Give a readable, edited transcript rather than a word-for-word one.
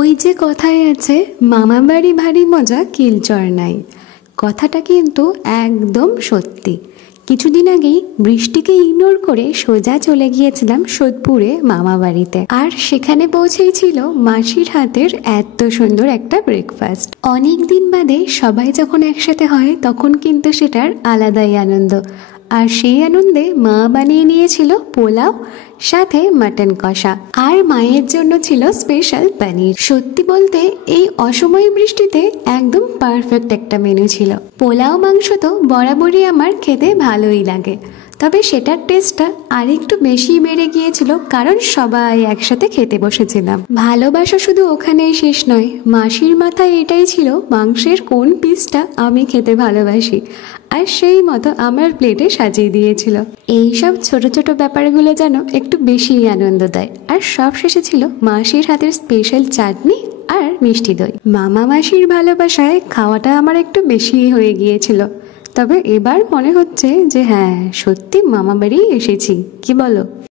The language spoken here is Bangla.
ওই যে কথায় আছে, মামা বাড়ি ভারী মজা কিলচর নাই। কথাটা কিন্তু একদম সত্যি। কিছুদিন আগেই বৃষ্টিকে ইগনোর করে সোজা চলে গিয়েছিলাম সোদপুরে মামা বাড়িতে। আর সেখানে পৌঁছেই ছিল মাসির হাতের এত সুন্দর একটা ব্রেকফাস্ট। অনেক দিন বাদে সবাই যখন একসাথে হয় তখন কিন্তু সেটার আলাদাই আনন্দ। আর সেই আনন্দে মা বানিয়ে নিয়েছিল পোলাও, সাথে মাটন কষা, আর মায়ের জন্য ছিল স্পেশাল পনির। সত্যি বলতে এই অসময়ে বৃষ্টিতে একদম পারফেক্ট একটা মেনু ছিল। পোলাও মাংস তো বরাবরই আমার খেতে ভালোই লাগে, তবে সেটার টেস্টটা আরেকটু বেশি বেড়ে গিয়েছিল কারণ সবাই একসাথে খেতে বসেছিলাম। ভালোবাসা শুধু ওখানেই শেষ নয়, মাসির মাথায় এটাই ছিল মাংসের কোন পিসটা আমি খেতে ভালোবাসি, আর সেই মতো আমার প্লেটে সাজিয়ে দিয়েছিল। এইসব ছোট ছোট ব্যাপারগুলো যেন একটু বেশিই আনন্দ দেয়। আর সব শেষে ছিল মাসির হাতের স্পেশাল চাটনি আর মিষ্টি দই। মামা মাসির ভালোবাসায় খাওয়াটা আমার একটু বেশিই হয়ে গিয়েছিল। তবে এবার মনে হচ্ছে যে হ্যাঁ, সত্যি মামা বাড়ি এসেছি, কি বলো?